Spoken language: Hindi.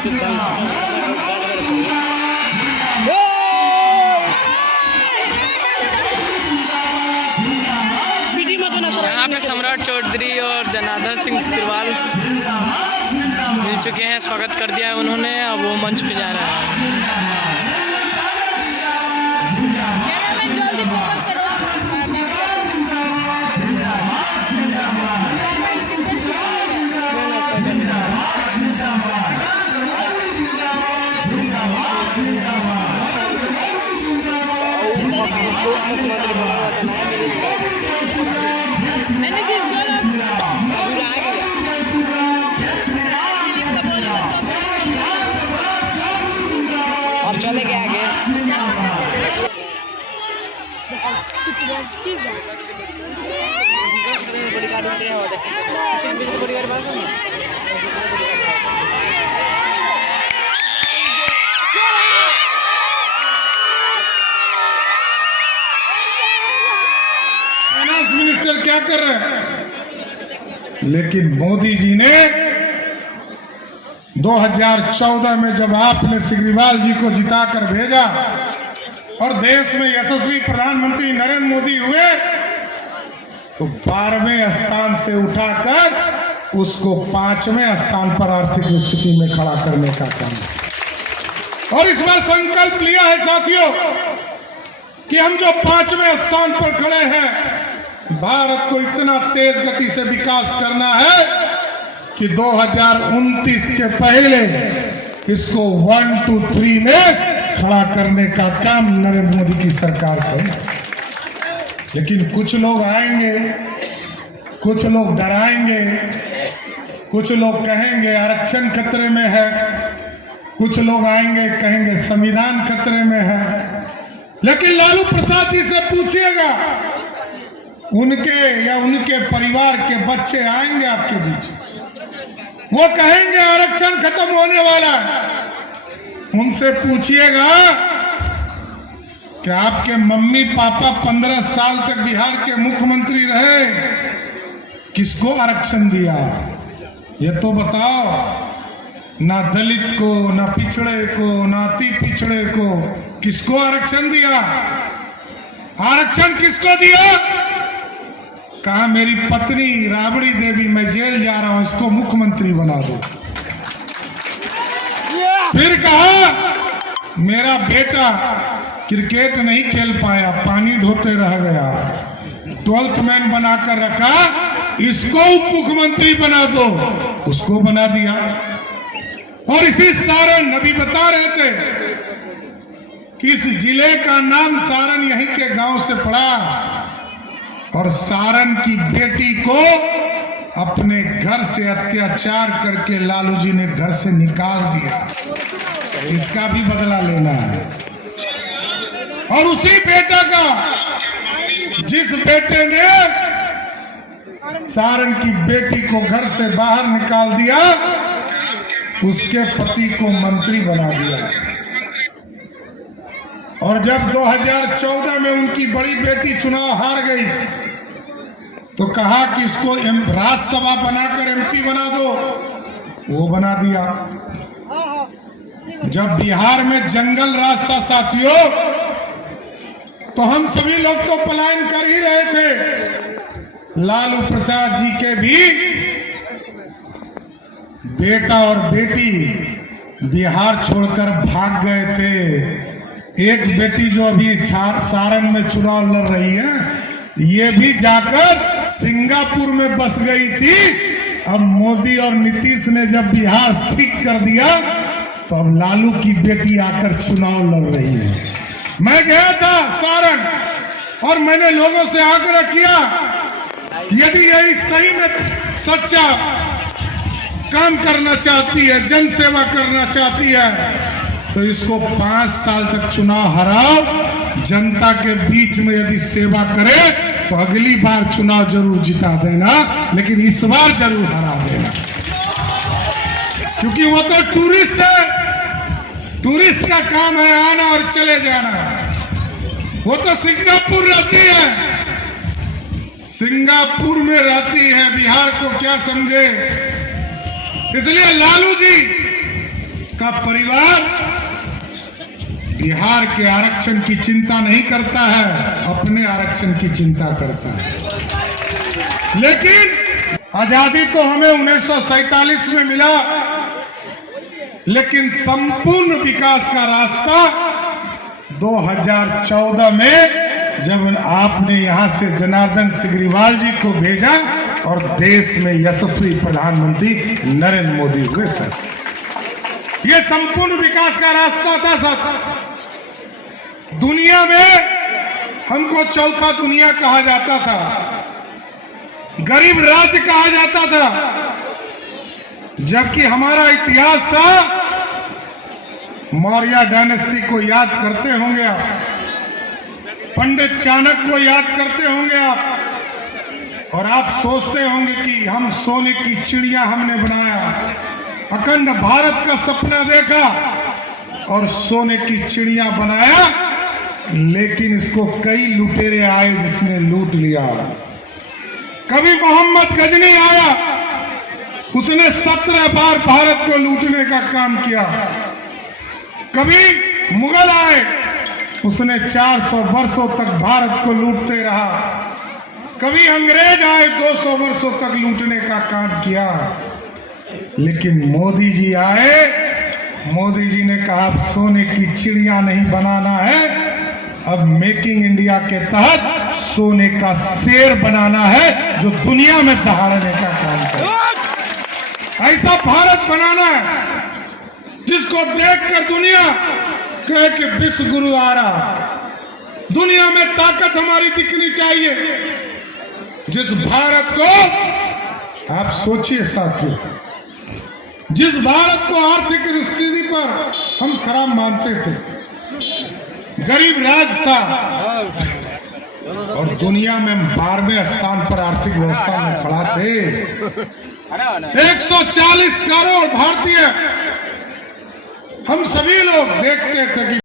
यहाँ पे सम्राट चौधरी और जनार्दन सिंह सिकरवाल मिल चुके हैं, स्वागत कर दिया है उन्होंने। अब वो मंच पे जा रहे हैं। अब चले गए आगे। फाइनेंस मिनिस्टर क्या कर रहे हैं? लेकिन मोदी जी ने 2014 में जब आपने सिग्रीवाल जी को जिताकर भेजा और देश में यशस्वी प्रधानमंत्री नरेंद्र मोदी हुए, तो 12वें स्थान से उठाकर उसको 5वें स्थान पर आर्थिक स्थिति में खड़ा करने का काम। और इस बार संकल्प लिया है साथियों कि हम जो 5वें स्थान पर खड़े हैं, भारत को इतना तेज गति से विकास करना है कि 2029 के पहले इसको 1, 2, 3 में खड़ा करने का काम नरेंद्र मोदी की सरकार करे। लेकिन कुछ लोग आएंगे, कुछ लोग डराएंगे, कुछ लोग कहेंगे आरक्षण खतरे में है, कुछ लोग आएंगे कहेंगे संविधान खतरे में है। लेकिन लालू प्रसाद जी से पूछिएगा, उनके या उनके परिवार के बच्चे आएंगे आपके बीच, वो कहेंगे आरक्षण खत्म होने वाला है। उनसे पूछिएगा कि आपके मम्मी पापा 15 साल तक बिहार के मुख्यमंत्री रहे, किसको आरक्षण दिया? ये तो बताओ। ना दलित को, ना पिछड़े को, ना अति पिछड़े को, किसको आरक्षण दिया? आरक्षण किसको दिया? कहा मेरी पत्नी राबड़ी देवी, मैं जेल जा रहा हूं, इसको मुख्यमंत्री बना दो। फिर कहा मेरा बेटा क्रिकेट नहीं खेल पाया, पानी ढोते रह गया, 12th मैन बनाकर रखा, इसको उप मुख्यमंत्री बना दो, उसको बना दिया। और इसी सारण, अभी बता रहे थे कि इस जिले का नाम सारण यहीं के गांव से पड़ा, और सारण की बेटी को अपने घर से अत्याचार करके लालू जी ने घर से निकाल दिया। इसका भी बदला लेना है। और उसी बेटा का, जिस बेटे ने सारण की बेटी को घर से बाहर निकाल दिया, उसके पति को मंत्री बना दिया। और जब 2014 में उनकी बड़ी बेटी चुनाव हार गई, तो कहा कि इसको राज्यसभा बनाकर एमपी बना दो, वो बना दिया। जब बिहार में जंगल राज था साथियों, तो हम सभी लोग तो पलायन कर ही रहे थे। लालू प्रसाद जी के भी बेटा और बेटी बिहार छोड़कर भाग गए थे। एक बेटी जो अभी सारण में चुनाव लड़ रही है, ये भी जाकर सिंगापुर में बस गई थी। अब मोदी और नीतीश ने जब बिहार ठीक कर दिया, तो अब लालू की बेटी आकर चुनाव लड़ रही है। मैं गया था सारण और मैंने लोगों से आग्रह किया, यदि यही सही में सच्चा काम करना चाहती है, जन सेवा करना चाहती है, तो इसको 5 साल तक चुनाव हराओ। जनता के बीच में यदि सेवा करे तो अगली बार चुनाव जरूर जिता देना, लेकिन इस बार जरूर हरा देना, क्योंकि वो तो टूरिस्ट है। टूरिस्ट का काम है आना और चले जाना। वो तो सिंगापुर रहती है, सिंगापुर में रहती है, बिहार को क्या समझे। इसलिए लालू जी का परिवार बिहार के आरक्षण की चिंता नहीं करता है, अपने आरक्षण की चिंता करता है। लेकिन आजादी तो हमें 1947 में मिला, लेकिन संपूर्ण विकास का रास्ता 2014 में जब आपने यहां से जनार्दन सिग्रीवाल जी को भेजा और देश में यशस्वी प्रधानमंत्री नरेंद्र मोदी हुए सर, ये संपूर्ण विकास का रास्ता था सर। दुनिया में हमको चौथा दुनिया कहा जाता था, गरीब राज्य कहा जाता था, जबकि हमारा इतिहास था। मौर्य डायनेस्टी को याद करते होंगे आप, पंडित चाणक्य को याद करते होंगे आप, और आप सोचते होंगे कि हम सोने की चिड़िया हमने बनाया, अखंड भारत का सपना देखा और सोने की चिड़िया बनाया, लेकिन इसको कई लुटेरे आए जिसने लूट लिया। कभी मोहम्मद गजनी आया, उसने 17 बार भारत को लूटने का काम किया। कभी मुगल आए, उसने 400 वर्षों तक भारत को लूटते रहा। कभी अंग्रेज आए, 200 वर्षों तक लूटने का काम किया। लेकिन मोदी जी आए, मोदी जी ने कहा अब सोने की चिड़िया नहीं बनाना है, अब मेकिंग इंडिया के तहत सोने का शेर बनाना है जो दुनिया में दहाड़ने का काम करे। ऐसा भारत बनाना है जिसको देखकर दुनिया कहे कि विश्व गुरु आ रहा। दुनिया में ताकत हमारी दिखनी चाहिए। जिस भारत को आप सोचिए साथियों, जिस भारत को आर्थिक स्थिति पर हम खराब मानते थे, गरीब राज था, और दुनिया में 12वें स्थान पर आर्थिक व्यवस्था में खड़ा थे। 140 करोड़ भारतीय, हम सभी लोग देखते थे कि